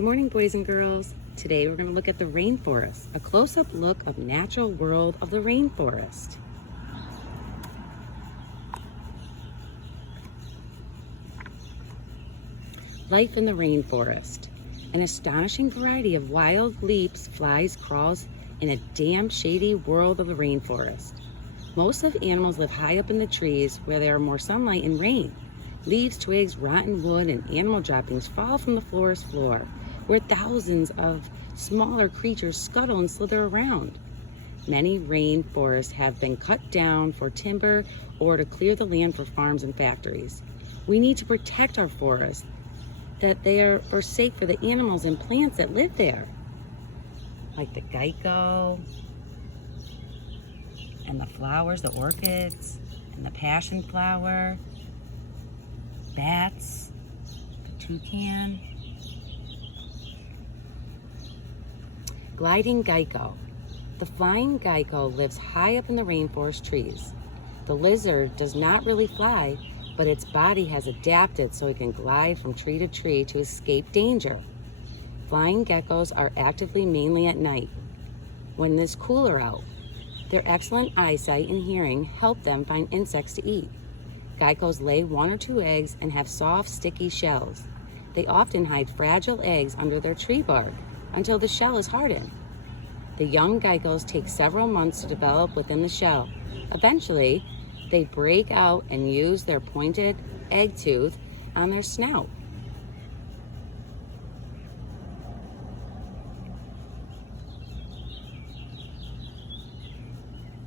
Good morning, boys and girls. Today we're going to look at the rainforest, a close-up look of natural world of the rainforest. Life in the rainforest. An astonishing variety of wild leaps, flies, crawls in a damp, shady world of the rainforest. Most of animals live high up in the trees where there are more sunlight and rain. Leaves, twigs, rotten wood, and animal droppings fall from the forest floor, where thousands of smaller creatures scuttle and slither around. Many rainforests have been cut down for timber or to clear the land for farms and factories. We need to protect our forests, that they are safe for the animals and plants that live there, like the gecko, and the flowers, the orchids, and the passion flower, bats, the toucan. Gliding gecko. The flying gecko lives high up in the rainforest trees. The lizard does not really fly, but its body has adapted so it can glide from tree to tree to escape danger. Flying geckos are actively mainly at night, when it is cooler out. Their excellent eyesight and hearing help them find insects to eat. Geckos lay 1 or 2 eggs and have soft, sticky shells. They often hide fragile eggs under their tree bark until the shell is hardened. The young geckos take several months to develop within the shell. Eventually, they break out and use their pointed egg tooth on their snout.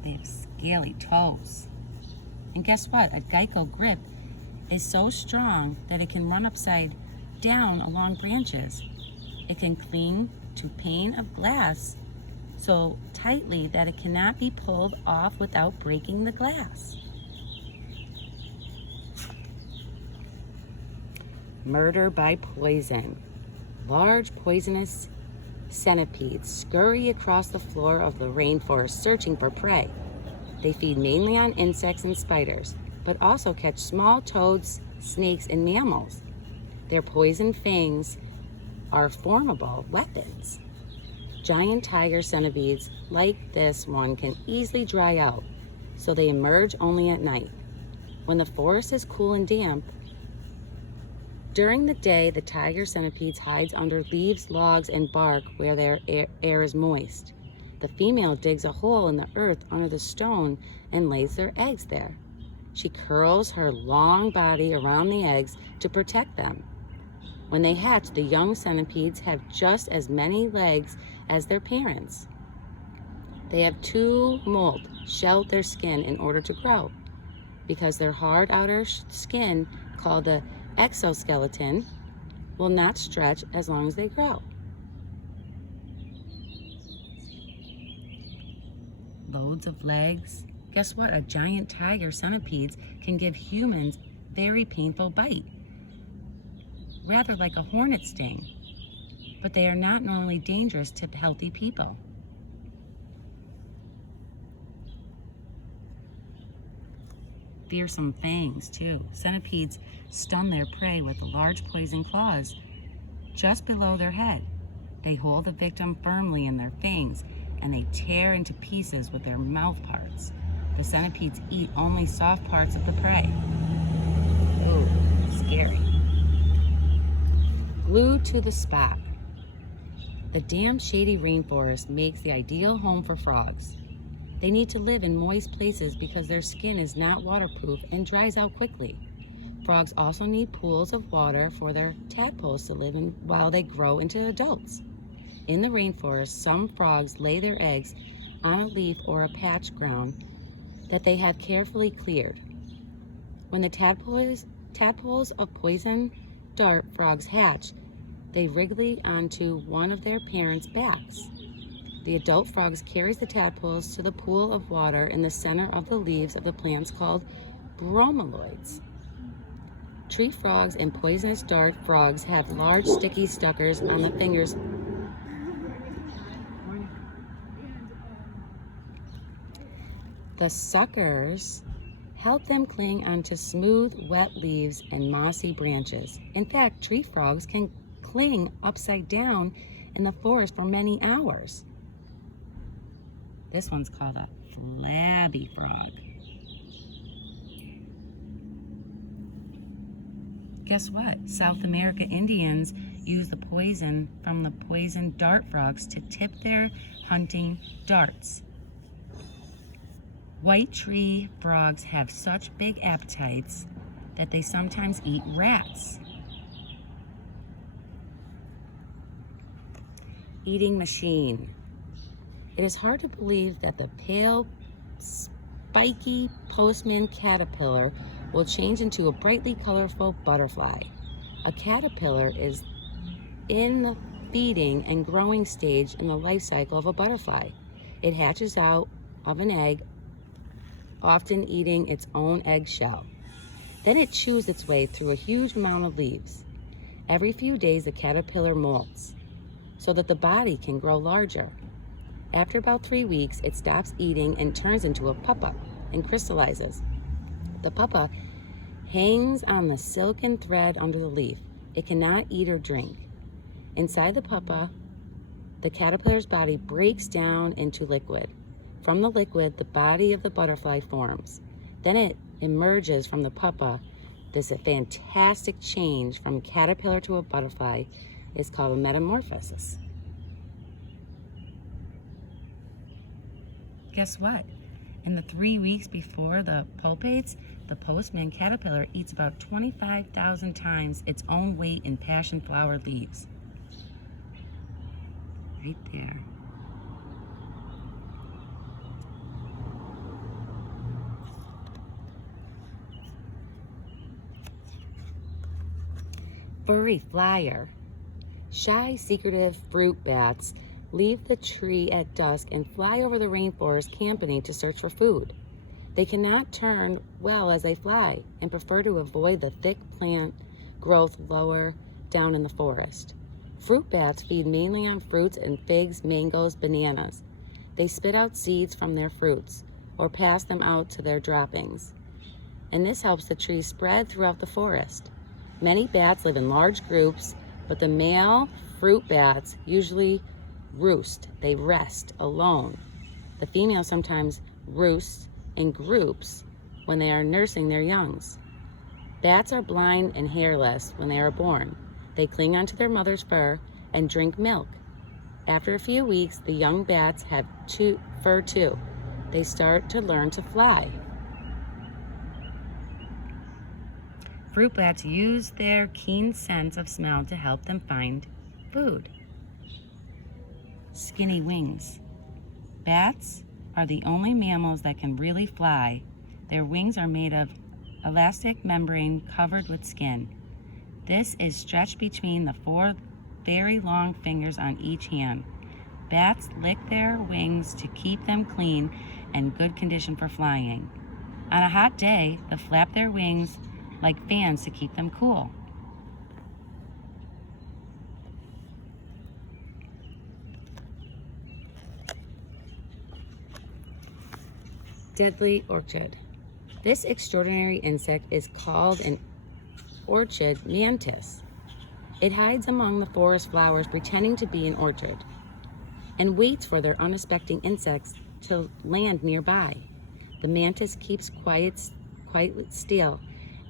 They have scaly toes. And guess what? A gecko grip is so strong that it can run upside down along branches. It can cling to pane of glass so tightly that it cannot be pulled off without breaking the glass. Murder by poison. Large poisonous centipedes scurry across the floor of the rainforest searching for prey. They feed mainly on insects and spiders, but also catch small toads, snakes, and mammals. Their poison fangs are formidable weapons. Giant tiger centipedes like this one can easily dry out, so they emerge only at night. When the forest is cool and damp, during the day, the tiger centipedes hides under leaves, logs, and bark where their air is moist. The female digs a hole in the earth under the stone and lays their eggs there. She curls her long body around the eggs to protect them. When they hatch, the young centipedes have just as many legs as their parents. They have 2 mold shelled their skin in order to grow, because their hard outer skin, called the exoskeleton, will not stretch as long as they grow. Loads of legs. Guess what? A giant tiger centipede can give humans very painful bite, rather like a hornet sting, but they are not normally dangerous to healthy people. Fearsome fangs too. Centipedes stun their prey with large poison claws just below their head. They hold the victim firmly in their fangs and they tear into pieces with their mouth parts. The centipedes eat only soft parts of the prey. Ooh, scary. Glued to the spot. The damp, shady rainforest makes the ideal home for frogs. They need to live in moist places because their skin is not waterproof and dries out quickly. Frogs also need pools of water for their tadpoles to live in while they grow into adults. In the rainforest, some frogs lay their eggs on a leaf or a patch ground that they have carefully cleared. When the tadpoles of poison dart frogs hatch, they wriggle onto one of their parents' backs. The adult frogs carries the tadpoles to the pool of water in the center of the leaves of the plants called bromeliads. Tree frogs and poisonous dart frogs have large sticky suckers on the fingers. The suckers help them cling onto smooth, wet leaves and mossy branches. In fact, tree frogs can cling upside down in the forest for many hours. This one's called a flabby frog. Guess what? South America Indians use the poison from the poison dart frogs to tip their hunting darts. White tree frogs have such big appetites that they sometimes eat rats. Eating machine. It is hard to believe that the pale, spiky postman caterpillar will change into a brightly colorful butterfly. A caterpillar is in the feeding and growing stage in the life cycle of a butterfly. It hatches out of an egg, often eating its own egg shell. Then it chews its way through a huge amount of leaves. Every few days, the caterpillar molts so that the body can grow larger. After about 3 weeks, it stops eating and turns into a pupa and crystallizes. The pupa hangs on the silken thread under the leaf. It cannot eat or drink. Inside the pupa, the caterpillar's body breaks down into liquid. From the liquid, the body of the butterfly forms. Then it emerges from the pupa. This fantastic change from caterpillar to a butterfly is called a metamorphosis. Guess what? In the 3 weeks before the pupates, the postman caterpillar eats about 25,000 times its own weight in passion flower leaves. Right there. Furry flyer. Shy, secretive fruit bats leave the tree at dusk and fly over the rainforest company to search for food. They cannot turn well as they fly and prefer to avoid the thick plant growth lower down in the forest. Fruit bats feed mainly on fruits and figs, mangoes, bananas. They spit out seeds from their fruits or pass them out to their droppings, and this helps the tree spread throughout the forest. Many bats live in large groups, but the male fruit bats usually roost. They rest alone. The female sometimes roosts in groups when they are nursing their youngs. Bats are blind and hairless when they are born. They cling onto their mother's fur and drink milk. After a few weeks, the young bats have fur too. They start to learn to fly. Fruit bats use their keen sense of smell to help them find food. Skinny wings. Bats are the only mammals that can really fly. Their wings are made of elastic membrane covered with skin. This is stretched between the 4 very long fingers on each hand. Bats lick their wings to keep them clean and good condition for flying. On a hot day, they flap their wings like fans to keep them cool. Deadly orchid. This extraordinary insect is called an orchid mantis. It hides among the forest flowers pretending to be an orchid and waits for their unsuspecting insects to land nearby. The mantis keeps quite still,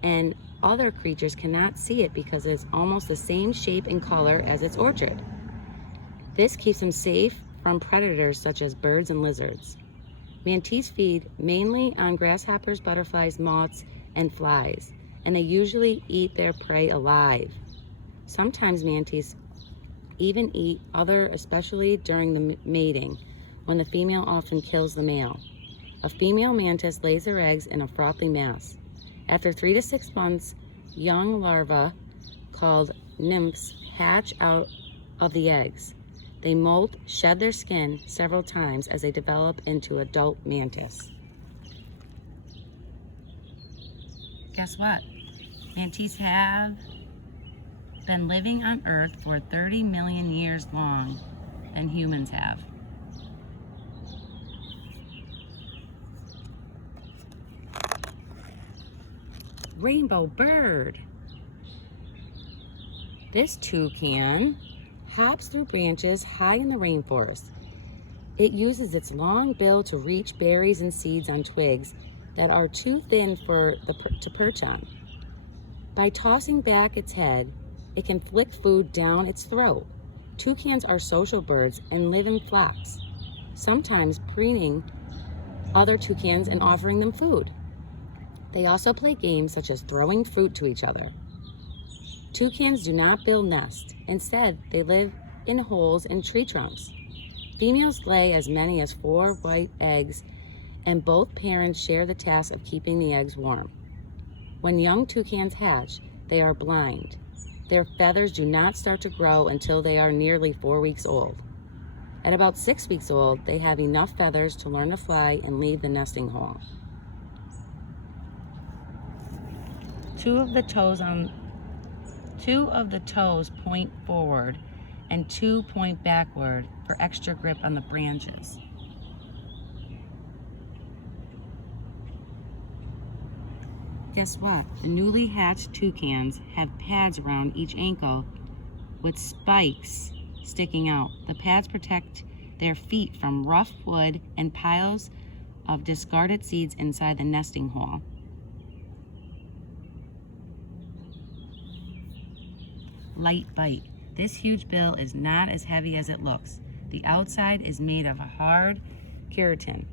and other creatures cannot see it because it is almost the same shape and color as its orchid. This keeps them safe from predators such as birds and lizards. Mantis feed mainly on grasshoppers, butterflies, moths, and flies, and they usually eat their prey alive. Sometimes mantis even eat other, especially during the mating, when the female often kills the male. A female mantis lays her eggs in a frothy mass. After 3 to 6 months, young larvae called nymphs hatch out of the eggs. They molt, shed their skin several times as they develop into adult mantis. Guess what? Mantis have been living on Earth for 30 million years long than humans have. Rainbow bird. This toucan hops through branches high in the rainforest. It uses its long bill to reach berries and seeds on twigs that are too thin to perch on. By tossing back its head, it can flick food down its throat. Toucans are social birds and live in flocks, sometimes preening other toucans and offering them food. They also play games such as throwing fruit to each other. Toucans do not build nests. Instead, they live in holes in tree trunks. Females lay as many as 4 white eggs, and both parents share the task of keeping the eggs warm. When young toucans hatch, they are blind. Their feathers do not start to grow until they are nearly 4 weeks old. At about 6 weeks old, they have enough feathers to learn to fly and leave the nesting hole. Two of the toes point forward and 2 point backward for extra grip on the branches. Guess what? The newly hatched toucans have pads around each ankle with spikes sticking out. The pads protect their feet from rough wood and piles of discarded seeds inside the nesting hole. Light bite. This huge bill is not as heavy as it looks. The outside is made of hard keratin,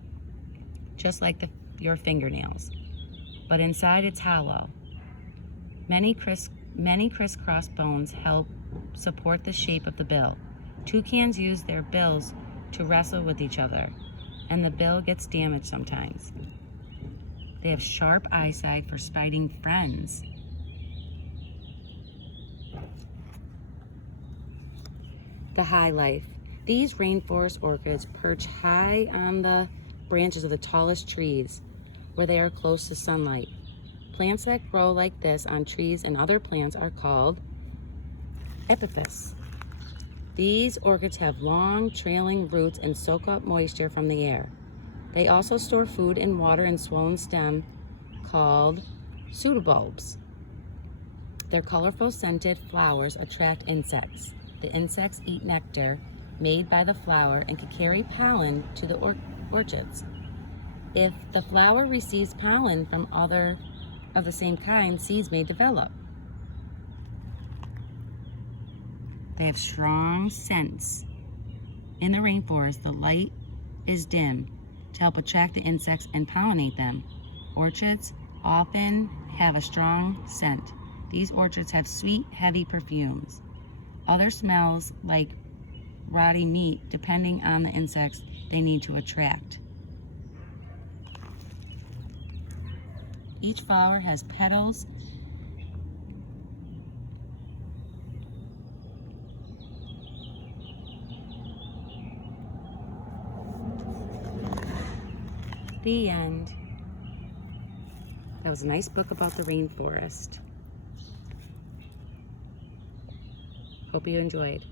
just like your fingernails, but inside it's hollow. Many crisscross bones help support the shape of the bill. Toucans use their bills to wrestle with each other, and the bill gets damaged sometimes. They have sharp eyesight for spotting friends. The high life. These rainforest orchids perch high on the branches of the tallest trees where they are close to sunlight. Plants that grow like this on trees and other plants are called epiphytes. These orchids have long, trailing roots and soak up moisture from the air. They also store food and water in swollen stem called pseudobulbs. Their colorful scented flowers attract insects. The insects eat nectar made by the flower and can carry pollen to the orchids. If the flower receives pollen from other of the same kind, seeds may develop. They have strong scents. In the rainforest, the light is dim to help attract the insects and pollinate them. Orchids often have a strong scent. These orchids have sweet, heavy perfumes. Other smells like rotting meat, depending on the insects they need to attract. Each flower has petals The end. That was a nice book about the rainforest. Hope you enjoyed.